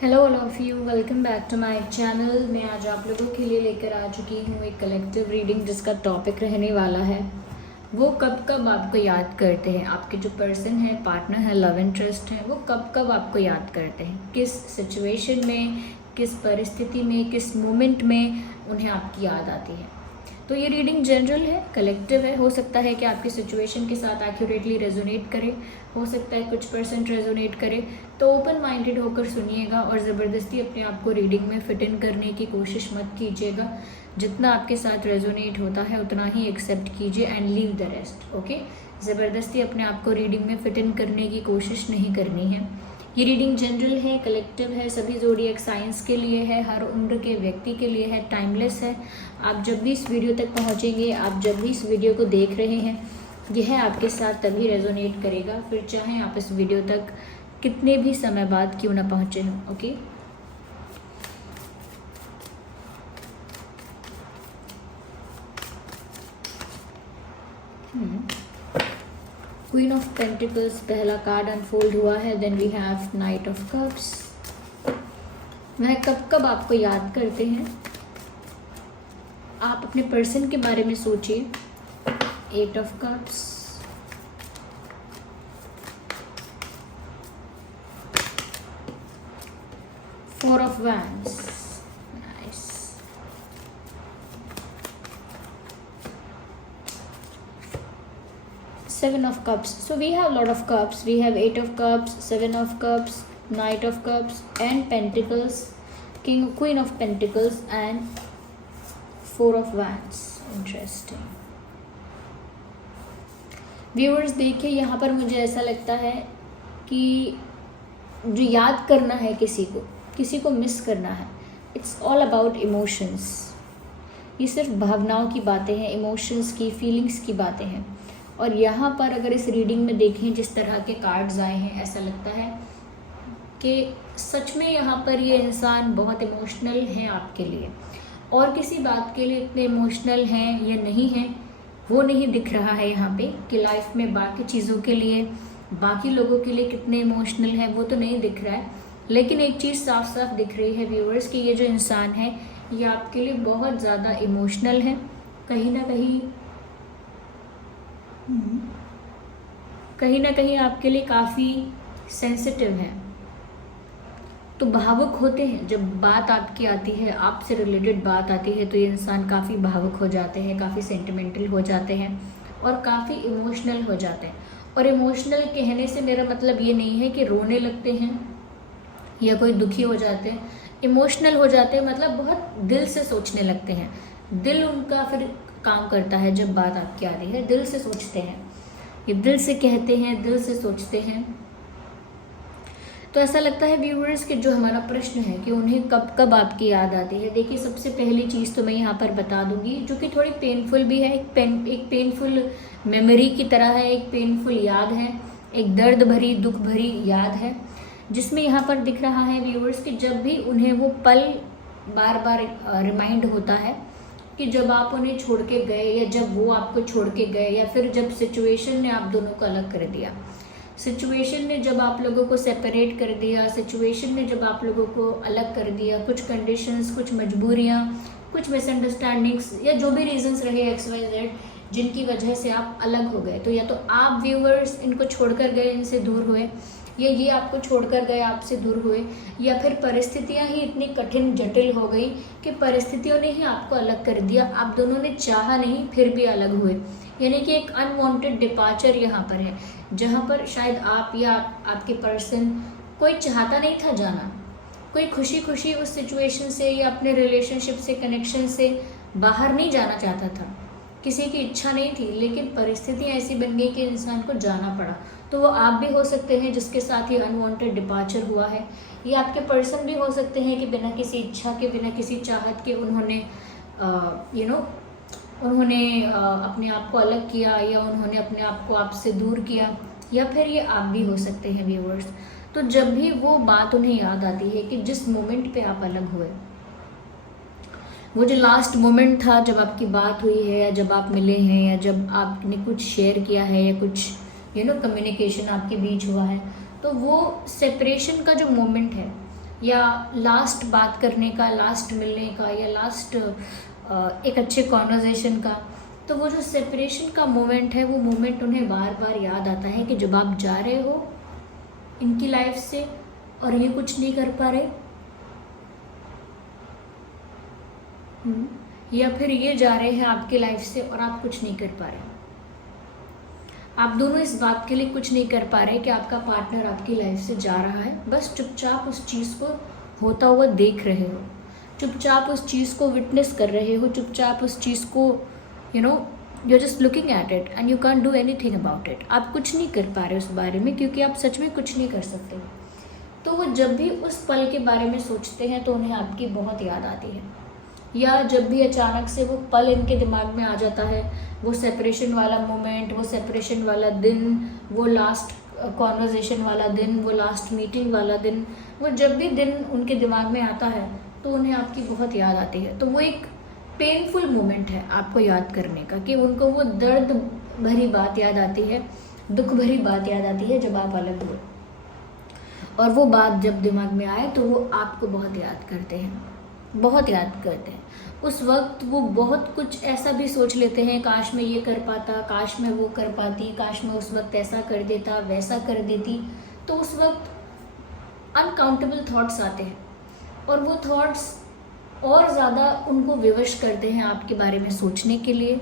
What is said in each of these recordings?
Hello all of you, welcome back to my channel. मैं आज आप लोगों के लिए लेकर आ चुकी हूँ एक कलेक्टिव रीडिंग जिसका टॉपिक रहने वाला है वो कब कब आपको याद करते हैं। आपके जो पर्सन है, पार्टनर है, लव इंटरेस्ट है, वो कब कब आपको याद करते हैं, किस सिचुएशन में, किस परिस्थिति में, किस मोमेंट में उन्हें आपकी याद आती है। तो ये रीडिंग जनरल है, कलेक्टिव है। हो सकता है कि आपकी सिचुएशन के साथ एक्यूरेटली रेजोनेट करे, हो सकता है कुछ % रेजोनेट करे। तो ओपन माइंडेड होकर सुनिएगा और ज़बरदस्ती अपने आप को रीडिंग में फिट इन करने की कोशिश मत कीजिएगा। जितना आपके साथ रेजोनेट होता है उतना ही एक्सेप्ट कीजिए and leave the rest. Okay, ज़बरदस्ती अपने आप को रीडिंग में फिट इन करने की कोशिश नहीं करनी है। ये रीडिंग जनरल है, कलेक्टिव है, सभी ज़ोडिएक साइंस के लिए है, हर उम्र के व्यक्ति के लिए है, टाइमलेस है। आप जब भी इस वीडियो तक पहुंचेंगे, आप जब भी इस वीडियो को देख रहे हैं, यह आपके साथ तभी रेजोनेट करेगा, फिर चाहे आप इस वीडियो तक कितने भी समय बाद क्यों ना पहुंचे हों। ओके, क्वीन ऑफ पेंटिकल्स पहला कार्ड अनफोल्ड हुआ है। Then we have knight of cups. वह कब कब आपको याद करते हैं, आप अपने पर्सन के बारे में सोचिए। 8 of cups, 4 of wands, nice, 7 of cups. So we have lot of cups. We have 8 of cups, 7 of cups, knight of cups and pentacles, queen of pentacles and 4 of wands. Interesting. Viewers देखिए, यहाँ पर मुझे ऐसा लगता है कि जो याद करना है किसी को मिस करना है, इट्स ऑल अबाउट इमोशंस। ये सिर्फ भावनाओं की बातें हैं, इमोशंस की, फीलिंग्स की बातें हैं। और यहाँ पर अगर इस रीडिंग में देखें जिस तरह के कार्ड्स आए हैं, ऐसा लगता है कि सच में यहाँ पर ये इंसान बहुत इमोशनल हैं आपके लिए, और किसी बात के लिए इतने इमोशनल हैं या नहीं हैं वो नहीं दिख रहा है यहाँ पे। कि लाइफ में बाकी चीज़ों के लिए, बाकी लोगों के लिए कितने इमोशनल हैं वो तो नहीं दिख रहा है। लेकिन एक चीज़ साफ साफ दिख रही है व्यूअर्स कि ये जो इंसान है ये आपके लिए बहुत ज़्यादा इमोशनल है। कहीं ना कहीं आपके लिए काफ़ी सेंसिटिव है, तो भावुक होते हैं। जब बात आपकी आती है, आपसे रिलेटेड बात आती है, तो ये इंसान काफ़ी भावुक हो जाते हैं, काफ़ी सेंटिमेंटल हो जाते हैं और काफ़ी इमोशनल हो जाते हैं। और इमोशनल कहने से मेरा मतलब ये नहीं है कि रोने लगते हैं या कोई दुखी हो जाते हैं। इमोशनल हो जाते हैं मतलब बहुत दिल से सोचने लगते हैं। दिल उनका फिर काम करता है जब बात आपकी आ रही है, दिल से सोचते हैं, ये दिल से कहते हैं, दिल से सोचते हैं। तो ऐसा लगता है व्यूअर्स कि जो हमारा प्रश्न है कि उन्हें कब कब आपकी याद आती है। देखिए, सबसे पहली चीज़ तो मैं यहाँ पर बता दूंगी जो कि थोड़ी पेनफुल भी है, एक पेनफुल मेमोरी की तरह है, एक पेनफुल याद है, एक दर्द भरी, दुख भरी याद है, जिसमें यहाँ पर दिख रहा है व्यूअर्स कि जब भी उन्हें वो पल बार बार रिमाइंड होता है कि जब आप उन्हें छोड़ के गए, या जब वो आपको छोड़ के गए, या फिर जब सिचुएशन ने आप दोनों को अलग कर दिया, सिचुएशन ने जब आप लोगों को सेपरेट कर दिया, सिचुएशन ने जब आप लोगों को अलग कर दिया, कुछ कंडीशंस, कुछ मजबूरियाँ, कुछ मिसअंडरस्टैंडिंग्स या जो भी रीजंस रहे XYZ जिनकी वजह से आप अलग हो गए। तो या तो आप व्यूअर्स इनको छोड़कर गए, इनसे दूर हुए, या ये आपको छोड़कर गए, आपसे दूर हुए, या फिर परिस्थितियां ही इतनी कठिन जटिल हो गई कि परिस्थितियों ने ही आपको अलग कर दिया। आप दोनों ने चाहा नहीं फिर भी अलग हुए, यानी कि एक अनवांटेड डिपार्चर यहाँ पर है, जहाँ पर शायद आप या आपके पर्सन, कोई चाहता नहीं था जाना, कोई खुशी खुशी उस सिचुएशन से या अपने रिलेशनशिप से, कनेक्शन से बाहर नहीं जाना चाहता था, किसी की इच्छा नहीं थी, लेकिन परिस्थितियाँ ऐसी बन गई कि इंसान को जाना पड़ा। तो वो आप भी हो सकते हैं जिसके साथ ये अनवांटेड डिपार्चर हुआ है, ये आपके पर्सन भी हो सकते हैं कि बिना किसी इच्छा के, बिना किसी चाहत के उन्होंने अपने आप को अलग किया, या उन्होंने अपने आप को आपसे दूर किया, या फिर ये आप भी हो सकते हैं व्यूअर्स। तो जब भी वो बात उन्हें याद आती है कि जिस मोमेंट पे आप अलग हुए, वो जो लास्ट मोमेंट था जब आपकी बात हुई है, या जब आप मिले हैं, या जब आपने कुछ शेयर किया है, या कुछ कम्युनिकेशन आपके बीच हुआ है, तो वो सेपरेशन का जो मोमेंट है या लास्ट बात करने का, लास्ट मिलने का, या लास्ट एक अच्छे कॉन्वर्जेशन का। तो वो जो सेपरेशन का मोमेंट है, वो मोमेंट उन्हें बार बार याद आता है कि जब आप जा रहे हो इनकी लाइफ से और ये कुछ नहीं कर पा रहे, या फिर ये जा रहे हैं आपकी लाइफ से और आप कुछ नहीं कर पा रहे। आप दोनों इस बात के लिए कुछ नहीं कर पा रहे कि आपका पार्टनर आपकी लाइफ से जा रहा है, बस चुपचाप उस चीज़ को होता हुआ देख रहे हो, चुपचाप उस चीज़ को विटनेस कर रहे हो, चुपचाप उस चीज़ को you are just looking at it and you can do anything about it. आप कुछ नहीं कर पा रहे उस बारे में, क्योंकि आप सच में कुछ नहीं कर सकते। तो वो जब भी उस पल के बारे में सोचते हैं तो उन्हें आपकी बहुत याद आती है, या जब भी अचानक से वो पल इनके दिमाग में आ जाता है, वो सेपरेशन वाला मोमेंट, वो सेपरेशन वाला दिन, वो लास्ट कॉन्वर्जेशन वाला दिन, वो लास्ट मीटिंग वाला दिन, वो जब भी दिन उनके दिमाग में आता है तो उन्हें आपकी बहुत याद आती है। तो वो एक पेनफुल मोमेंट है आपको याद करने का, कि उनको वो दर्द भरी बात याद आती है, दुख भरी बात याद आती है जब आप अलग हो, और वो बात जब दिमाग में आए तो वो आपको बहुत याद करते हैं, बहुत याद करते हैं। उस वक्त वो बहुत कुछ ऐसा भी सोच लेते हैं, काश मैं ये कर पाता, काश मैं वो कर पाती, काश मैं उस वक्त ऐसा कर देता, वैसा कर देती। तो उस वक्त अनकाउंटेबल थॉट्स आते हैं, और वो थॉट्स और ज़्यादा उनको विवश करते हैं आपके बारे में सोचने के लिए,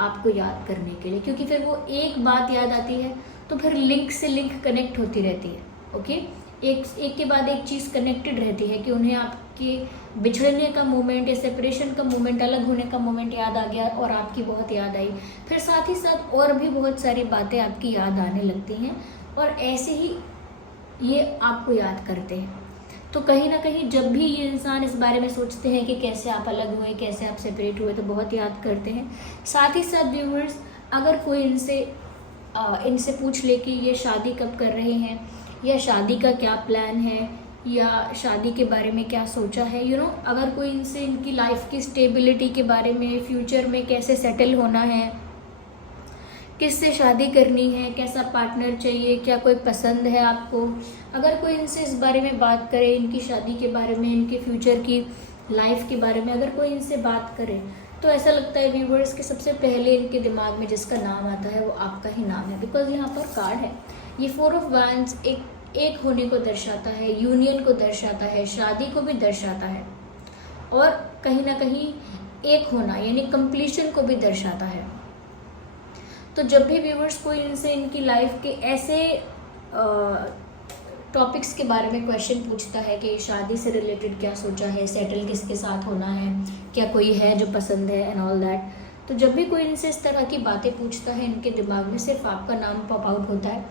आपको याद करने के लिए, क्योंकि फिर वो एक बात याद आती है तो फिर लिंक से लिंक कनेक्ट होती रहती है। ओके, एक के बाद एक चीज़ कनेक्टेड रहती है, कि उन्हें आपके बिछड़ने का मोमेंट या सेपरेशन का मोमेंट, अलग होने का मोमेंट याद आ गया और आपकी बहुत याद आई, फिर साथ ही साथ और भी बहुत सारी बातें आपकी याद आने लगती हैं, और ऐसे ही ये आपको याद करते हैं। तो कहीं ना कहीं जब भी ये इंसान इस बारे में सोचते हैं कि कैसे आप अलग हुए, कैसे आप सेपरेट हुए, तो बहुत याद करते हैं। साथ ही साथ व्यूअर्स, अगर कोई इनसे पूछ ले कि ये शादी कब कर रहे हैं, या शादी का क्या प्लान है, या शादी के बारे में क्या सोचा है, अगर कोई इनसे इनकी लाइफ की स्टेबिलिटी के बारे में, फ्यूचर में कैसे सेटल होना है, किससे शादी करनी है, कैसा पार्टनर चाहिए, क्या कोई पसंद है आपको, अगर कोई इनसे इस बारे में बात करे, इनकी शादी के बारे में, इनके फ्यूचर की लाइफ के बारे में अगर कोई इनसे बात करे, तो ऐसा लगता है व्यूवर्स कि सबसे पहले इनके दिमाग में जिसका नाम आता है वो आपका ही नाम है। बिकॉज यहाँ पर कार्ड है, ये 4 ऑफ वैंड्स एक होने को दर्शाता है, यूनियन को दर्शाता है, शादी को भी दर्शाता है, और कहीं ना कहीं एक होना यानी कंप्लीशन को भी दर्शाता है। तो जब भी व्यूवर्स कोई इनसे इनकी लाइफ के ऐसे टॉपिक्स के बारे में क्वेश्चन पूछता है कि शादी से रिलेटेड क्या सोचा है, सेटल किसके साथ होना है, क्या कोई है जो पसंद है एंड ऑल दैट, तो जब भी कोई इनसे इस तरह की बातें पूछता है, इनके दिमाग में सिर्फ आपका नाम पॉप आउट होता है,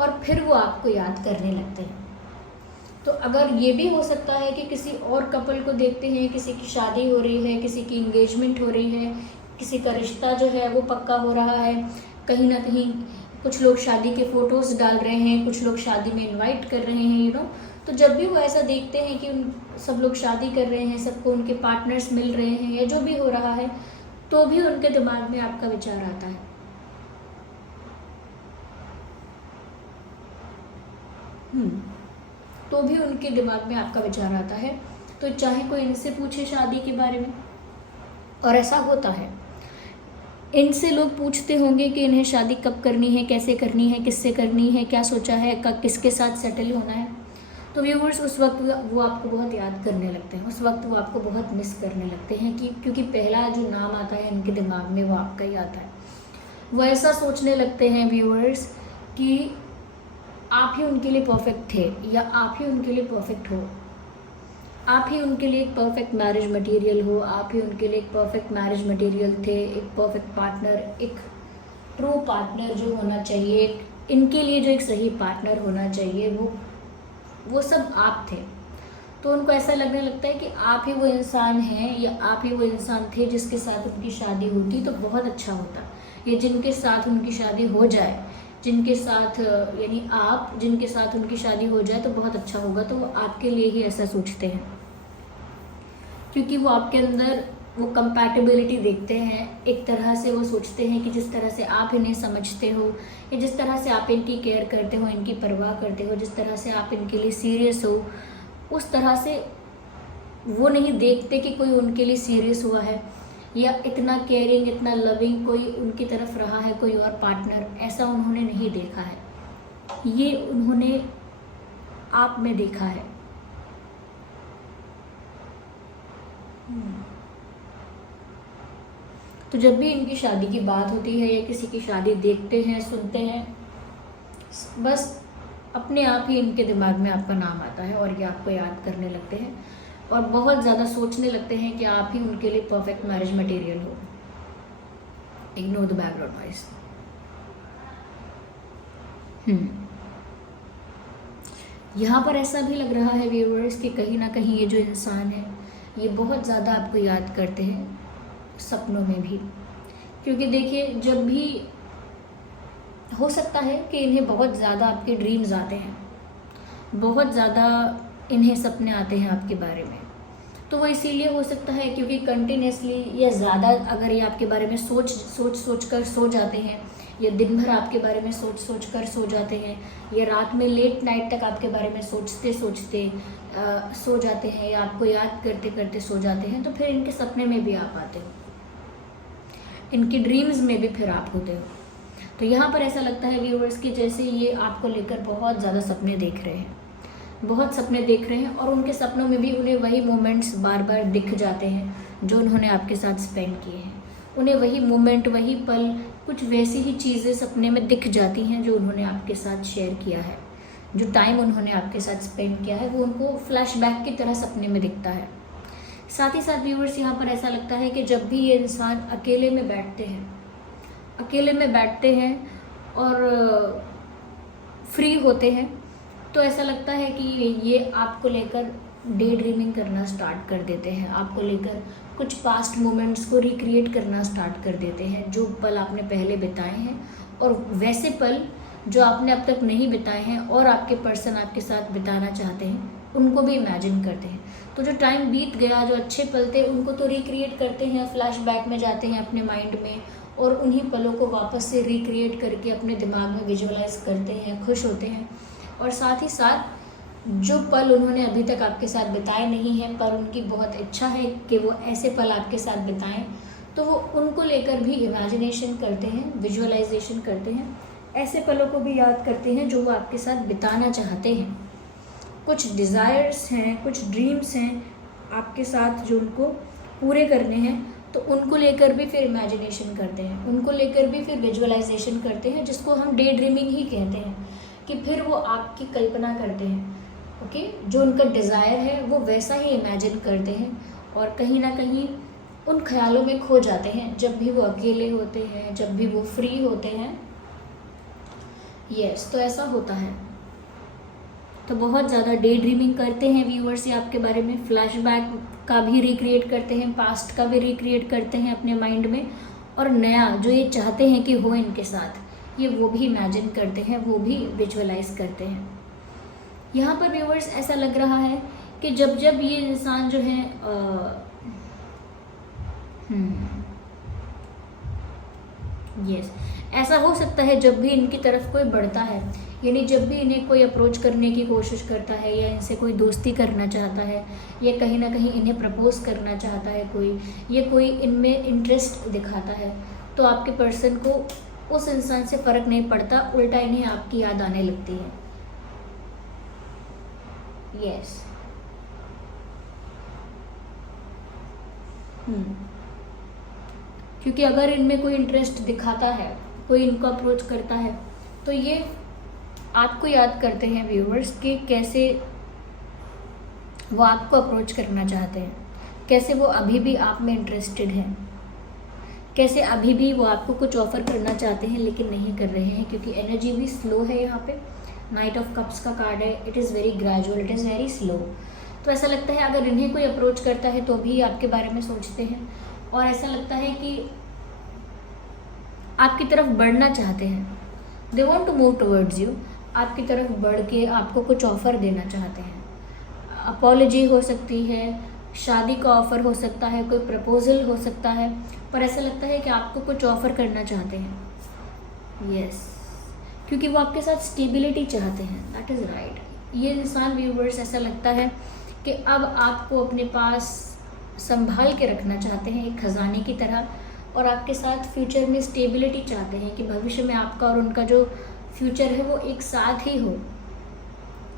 और फिर वो आपको याद करने लगते हैं। तो अगर ये भी हो सकता है कि किसी और कपल को देखते हैं, किसी की शादी हो रही है, किसी की इंगेजमेंट हो रही है, किसी का रिश्ता जो है वो पक्का हो रहा है, कहीं ना कहीं कुछ लोग शादी के फ़ोटोज़ डाल रहे हैं, कुछ लोग शादी में इनवाइट कर रहे हैं, तो जब भी वो ऐसा देखते हैं कि सब लोग शादी कर रहे हैं, सबको उनके पार्टनर्स मिल रहे हैं, या जो भी हो रहा है, तो भी उनके दिमाग में आपका विचार आता है। तो भी उनके दिमाग में आपका विचार आता है। तो चाहे कोई इनसे पूछे शादी के बारे में, और ऐसा होता है, इनसे लोग पूछते होंगे कि इन्हें शादी कब करनी है, कैसे करनी है, किससे करनी है, क्या सोचा है, कब किसके साथ सेटल होना है। तो व्यूवर्स, उस वक्त वो आपको बहुत याद करने लगते हैं, उस वक्त वो आपको बहुत मिस करने लगते हैं, क्योंकि पहला जो नाम आता है इनके दिमाग में वो आपका ही आता है। वो ऐसा सोचने लगते हैं व्यूवर्स कि आप ही उनके लिए परफेक्ट थे, या आप ही उनके लिए परफेक्ट हो, आप ही उनके लिए एक परफेक्ट मैरिज मटेरियल हो, आप ही उनके लिए एक परफेक्ट मैरिज मटेरियल थे, एक परफेक्ट पार्टनर, एक ट्रू पार्टनर जो होना चाहिए, इनके लिए जो एक सही पार्टनर होना चाहिए, वो सब आप थे। तो उनको ऐसा लगने लगता है कि आप ही वो इंसान हैं, या आप ही वो इंसान थे जिसके साथ उनकी शादी होती तो बहुत अच्छा होता, या जिनके साथ उनकी शादी हो जाए, जिनके साथ यानी आप जिनके साथ उनकी शादी हो जाए तो बहुत अच्छा होगा। तो वो आपके लिए ही ऐसा सोचते हैं, क्योंकि वो आपके अंदर वो कंपैटिबिलिटी देखते हैं। एक तरह से वो सोचते हैं कि जिस तरह से आप इन्हें समझते हो, या जिस तरह से आप इनकी केयर करते हो, इनकी परवाह करते हो, जिस तरह से आप इनके लिए सीरियस हो, उस तरह से वो नहीं देखते कि कोई उनके लिए सीरियस हुआ है या इतना केयरिंग, इतना लविंग कोई उनकी तरफ रहा है, कोई और पार्टनर, ऐसा उन्होंने नहीं देखा है। ये उन्होंने आप में देखा है। तो जब भी इनकी शादी की बात होती है या किसी की शादी देखते हैं, सुनते हैं, बस अपने आप ही इनके दिमाग में आपका नाम आता है और ये आपको याद करने लगते हैं और बहुत ज़्यादा सोचने लगते हैं कि आप ही उनके लिए परफेक्ट मैरिज मटेरियल हो। Ignore the background noise. यहाँ पर ऐसा भी लग रहा है व्यूअर्स कि कहीं ना कहीं ये जो इंसान है ये बहुत ज़्यादा आपको याद करते हैं सपनों में भी, क्योंकि देखिए जब भी हो सकता है कि इन्हें बहुत ज़्यादा आपके ड्रीम्स आते हैं, बहुत ज़्यादा इन्हें सपने आते हैं आपके बारे में, तो वो इसीलिए हो सकता है क्योंकि कंटिन्यूसली या ज़्यादा अगर ये आपके बारे में सोच कर सो जाते हैं या दिन भर आपके बारे में सोच कर सो जाते हैं या रात में लेट नाइट तक आपके बारे में सोचते सो जाते हैं या आपको याद करते करते सो जाते हैं, तो फिर इनके सपने में भी आप आते हो, इनकी ड्रीम्स में भी फिर आप होते हो। तो यहाँ पर ऐसा लगता है व्यूअर्स कि जैसे ये आपको लेकर बहुत ज़्यादा सपने देख रहे हैं, बहुत सपने देख रहे हैं और उनके सपनों में भी उन्हें वही मोमेंट्स बार बार दिख जाते हैं जो उन्होंने आपके साथ स्पेंड किए हैं। उन्हें वही मोमेंट, वही पल, कुछ वैसी ही चीज़ें सपने में दिख जाती हैं जो उन्होंने आपके साथ शेयर किया है, जो टाइम उन्होंने आपके साथ स्पेंड किया है वो उनको फ्लैशबैक की तरह सपने में दिखता है। साथ ही साथ व्यूअर्स यहाँ पर ऐसा लगता है कि जब भी ये इंसान अकेले में बैठते हैं और फ्री होते हैं तो ऐसा लगता है कि ये आपको लेकर डे ड्रीमिंग करना स्टार्ट कर देते हैं, आपको लेकर कुछ पास्ट मोमेंट्स को रिक्रिएट करना स्टार्ट कर देते हैं, जो पल आपने पहले बिताए हैं और वैसे पल जो आपने अब तक नहीं बिताए हैं और आपके पर्सन आपके साथ बिताना चाहते हैं उनको भी इमेजिन करते हैं। तो जो टाइम बीत गया, जो अच्छे पल थे उनको तो रिक्रिएट करते हैं, फ्लैशबैक में जाते हैं अपने माइंड में और उन्हीं पलों को वापस से रिक्रिएट करके अपने दिमाग में विजुअलाइज करते हैं, खुश होते हैं। और साथ ही साथ जो पल उन्होंने अभी तक आपके साथ बिताए नहीं हैं पर उनकी बहुत इच्छा है कि वो ऐसे पल आपके साथ बिताएं, तो वो उनको लेकर भी इमेजिनेशन करते हैं, विजुअलाइजेशन करते हैं, ऐसे पलों को भी याद करते हैं जो वो आपके साथ बिताना चाहते हैं। कुछ डिज़ायर्स हैं, कुछ ड्रीम्स हैं आपके साथ जो उनको पूरे करने हैं, तो उनको लेकर भी फिर इमेजिनेशन करते हैं, उनको लेकर भी फिर विजुअलाइजेशन करते हैं, जिसको हम डे ड्रीमिंग ही कहते हैं कि फिर वो आपकी कल्पना करते हैं। ओके, जो उनका डिज़ायर है वो वैसा ही इमेजिन करते हैं और कहीं ना कहीं उन ख्यालों में खो जाते हैं जब भी वो अकेले होते हैं, जब भी वो फ्री होते हैं। यस, तो ऐसा होता है। तो बहुत ज़्यादा डे ड्रीमिंग करते हैं व्यूअर्स ये आपके बारे में, फ्लैशबैक का भी रिक्रिएट करते हैं, पास्ट का भी रिक्रिएट करते हैं अपने माइंड में, और नया जो ये चाहते हैं कि हो इनके साथ ये वो भी इमेजिन करते हैं, वो भी विजुअलाइज करते हैं। यहाँ पर व्यूअर्स ऐसा लग रहा है कि जब जब ये इंसान जो है यस, ऐसा हो सकता है जब भी इनकी तरफ कोई बढ़ता है, यानी जब भी इन्हें कोई अप्रोच करने की कोशिश करता है या इनसे कोई दोस्ती करना चाहता है या कहीं ना कहीं इन्हें प्रपोज करना चाहता है कोई, या कोई इनमें इंटरेस्ट दिखाता है, तो आपके पर्सन को उस इंसान से फ़र्क नहीं पड़ता, उल्टा इन्हें आपकी याद आने लगती है। यस, क्योंकि अगर इनमें कोई इंटरेस्ट दिखाता है, कोई इनको अप्रोच करता है, तो ये आपको याद करते हैं व्यूअर्स कि कैसे वो आपको अप्रोच करना चाहते हैं, कैसे वो अभी भी आप में इंटरेस्टेड हैं, कैसे अभी भी वो आपको कुछ ऑफ़र करना चाहते हैं लेकिन नहीं कर रहे हैं, क्योंकि एनर्जी भी स्लो है। यहाँ पे नाइट ऑफ कप्स का कार्ड है, it is very gradual, it is very slow. तो ऐसा लगता है अगर इन्हें कोई अप्रोच करता है तो भी आपके बारे में सोचते हैं और ऐसा लगता है कि आपकी तरफ बढ़ना चाहते हैं, they want to move towards you, आपकी तरफ बढ़ के आपको कुछ ऑफ़र देना चाहते हैं। अपॉलॉजी हो सकती है, शादी का ऑफ़र हो सकता है, कोई प्रपोजल हो सकता है, पर ऐसा लगता है कि आपको कुछ ऑफ़र करना चाहते हैं। यस, क्योंकि वो आपके साथ स्टेबिलिटी चाहते हैं, दैट इज़ राइट। ये इंसान व्यूवर्स ऐसा लगता है कि अब आपको अपने पास संभाल के रखना चाहते हैं एक खजाने की तरह, और आपके साथ फ्यूचर में स्टेबिलिटी चाहते हैं कि भविष्य में आपका और उनका जो फ्यूचर है वो एक साथ ही हो,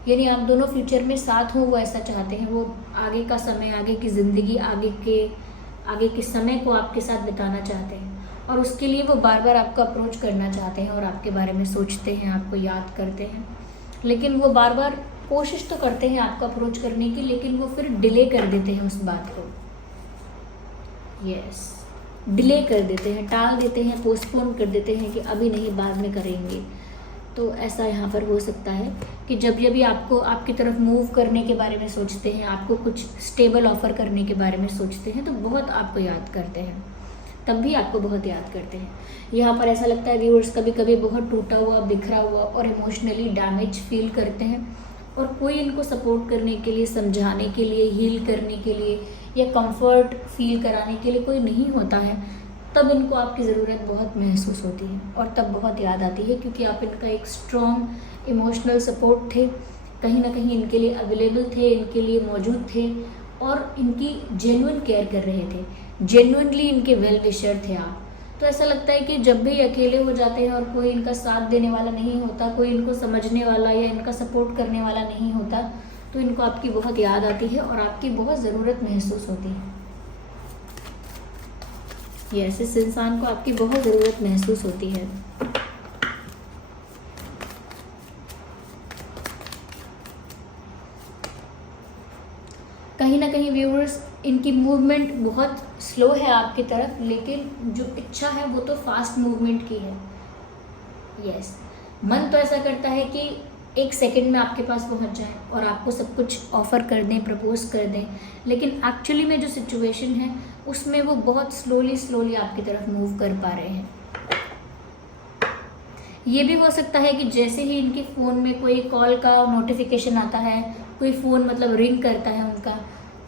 यानी आप दोनों फ्यूचर में साथ हो, वो ऐसा चाहते हैं। वो आगे का समय, आगे की ज़िंदगी, आगे के समय को आपके साथ बिताना चाहते हैं, और उसके लिए वो बार बार आपको अप्रोच करना चाहते हैं और आपके बारे में सोचते हैं, आपको याद करते हैं। लेकिन वो बार बार कोशिश तो करते हैं आपको अप्रोच करने की, लेकिन वो फिर डिले कर देते हैं उस बात को। यस, डिले कर देते हैं, टाल देते हैं, पोस्टपोन कर देते हैं कि अभी नहीं, बाद में करेंगे। तो ऐसा यहाँ पर हो सकता है कि जब भी आपको आपकी तरफ मूव करने के बारे में सोचते हैं, आपको कुछ स्टेबल ऑफर करने के बारे में सोचते हैं, तो बहुत आपको याद करते हैं, तब भी आपको बहुत याद करते हैं। यहाँ पर ऐसा लगता है व्यूअर्स कभी कभी बहुत टूटा हुआ, बिखरा हुआ और इमोशनली डैमेज फील करते हैं, और कोई इनको सपोर्ट करने के लिए, समझाने के लिए, हील करने के लिए या कंफर्ट फील कराने के लिए कोई नहीं होता है। तब इनको आपकी ज़रूरत बहुत महसूस होती है और तब बहुत याद आती है, क्योंकि आप इनका एक स्ट्रॉन्ग इमोशनल सपोर्ट थे, कहीं ना कहीं इनके लिए अवेलेबल थे, इनके लिए मौजूद थे और इनकी जेन्युइन केयर कर रहे थे, जेन्युइनली इनके वेल विशर थे आप। तो ऐसा लगता है कि जब भी अकेले हो जाते हैं और कोई इनका साथ देने वाला नहीं होता, कोई इनको समझने वाला या इनका सपोर्ट करने वाला नहीं होता, तो इनको आपकी बहुत याद आती है और आपकी बहुत ज़रूरत महसूस होती है। यस, इस इंसान को आपकी बहुत ज़रूरत महसूस होती है। कहीं ना कहीं व्यूअर्स इनकी मूवमेंट बहुत स्लो है आपकी तरफ, लेकिन जो इच्छा है वो तो फास्ट मूवमेंट की है। यस, मन तो ऐसा करता है कि एक सेकंड में आपके पास पहुंच जाए और आपको सब कुछ ऑफ़र कर दें, प्रपोज कर दें, लेकिन एक्चुअली में जो सिचुएशन है उसमें वो बहुत स्लोली आपकी तरफ मूव कर पा रहे हैं। ये भी हो सकता है कि जैसे ही इनके फ़ोन में कोई कॉल का नोटिफिकेशन आता है, कोई फ़ोन मतलब रिंग करता है, उनका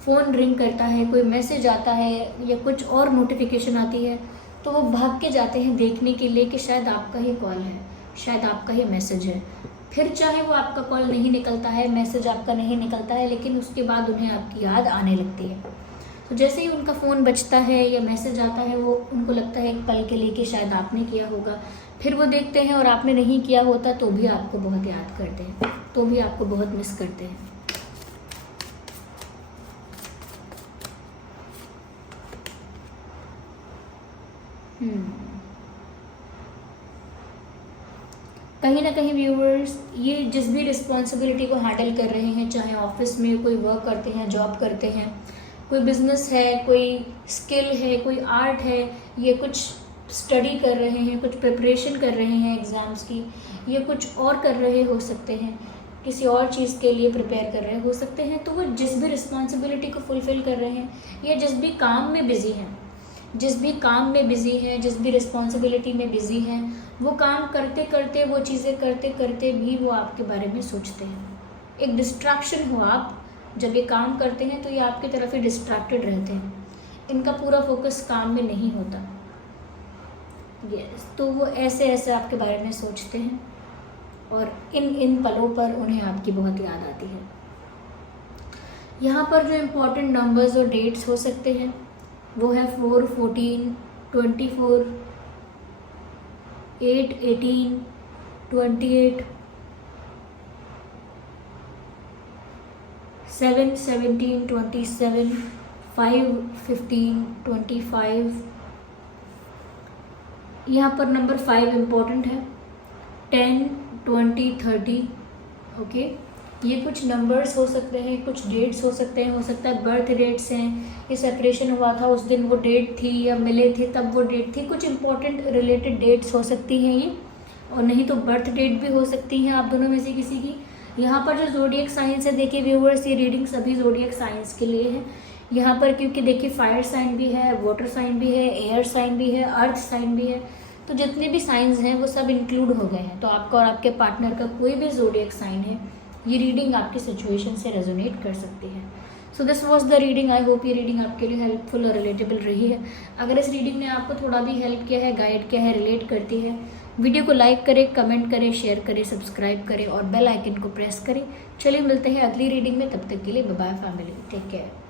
फ़ोन रिंग करता है, कोई मैसेज आता है या कुछ और नोटिफिकेशन आती है, तो वो भाग के जाते हैं देखने के लिए कि शायद आपका ही कॉल है, शायद आपका ही मैसेज है। फिर चाहे वो आपका कॉल नहीं निकलता है, मैसेज आपका नहीं निकलता है, लेकिन उसके बाद उन्हें आपकी याद आने लगती है। तो जैसे ही उनका फ़ोन बजता है या मैसेज आता है, वो उनको लगता है एक पल के लिए कि शायद आपने किया होगा। फिर वो देखते हैं और आपने नहीं किया होता तो भी आपको बहुत याद करते हैं, तो भी आपको बहुत मिस करते हैं। कहीं ना कहीं व्यूअर्स ये जिस भी रिस्पॉन्सिबिलिटी को हैंडल कर रहे हैं, चाहे ऑफिस में कोई वर्क करते हैं, जॉब करते हैं, कोई बिजनेस है, कोई स्किल है, कोई आर्ट है, ये कुछ स्टडी कर रहे हैं, कुछ प्रिपरेशन कर रहे हैं एग्ज़ाम्स की, ये कुछ और कर रहे हो सकते हैं, किसी और चीज़ के लिए प्रिपेयर कर रहे हो सकते हैं, तो वो जिस भी रिस्पॉन्सिबिलिटी को फुलफ़िल कर रहे हैं या जिस भी काम में बिज़ी हैं, जिस भी काम में बिज़ी हैं, जिस भी रिस्पॉन्सिबिलिटी में बिज़ी हैं, वो काम करते करते, वो चीज़ें करते करते भी वो आपके बारे में सोचते हैं। एक डिस्ट्रैक्शन हो आप जब ये काम करते हैं तो ये आपकी तरफ ही डिस्ट्रैक्टेड रहते हैं, इनका पूरा फोकस काम में नहीं होता। यस, तो वो ऐसे ऐसे आपके बारे में सोचते हैं और इन पलों पर उन्हें आपकी बहुत याद आती है। यहाँ पर जो इम्पोर्टेंट नंबर्स और डेट्स हो सकते हैं वो है 4, 14, 24, 8, 18, 28, 7, 17, 27, 5, 15, 25। यहाँ पर नंबर 5 इम्पोर्टेंट है, 10, 20, 30। ओके, ये कुछ नंबर्स हो सकते हैं, कुछ डेट्स हो सकते हैं, हो सकता है बर्थ डेट्स हैं, ये सेपरेशन हुआ था उस दिन वो डेट थी, या मिले थे तब वो डेट थी, कुछ इंपॉर्टेंट रिलेटेड डेट्स हो सकती हैं ये, और नहीं तो बर्थ डेट भी हो सकती हैं आप दोनों में से किसी की। यहाँ पर जो ज़ोडिएक साइंस है, देखिए व्यूअर्स, ये रीडिंग सभी ज़ोडिएक साइंस के लिए है यहाँ पर, क्योंकि देखिए फायर साइन भी है, वाटर साइन भी है, एयर साइन भी है, अर्थ साइन भी है, तो जितने भी साइंस हैं वो सब इंक्लूड हो गए हैं। तो आपका और आपके पार्टनर का कोई भी ज़ोडिएक साइन है, ये रीडिंग आपकी सिचुएशन से रेजोनेट कर सकती है। So this was the reading. I hope ये रीडिंग आपके लिए हेल्पफुल और रिलेटेबल रही है। अगर इस रीडिंग ने आपको थोड़ा भी हेल्प किया है, गाइड किया है, रिलेट करती है, वीडियो को लाइक करें, कमेंट करें, शेयर करें, सब्सक्राइब करें और बेल आइकन को प्रेस करें। चलिए मिलते हैं अगली रीडिंग में, तब तक के लिए bye bye family, take care.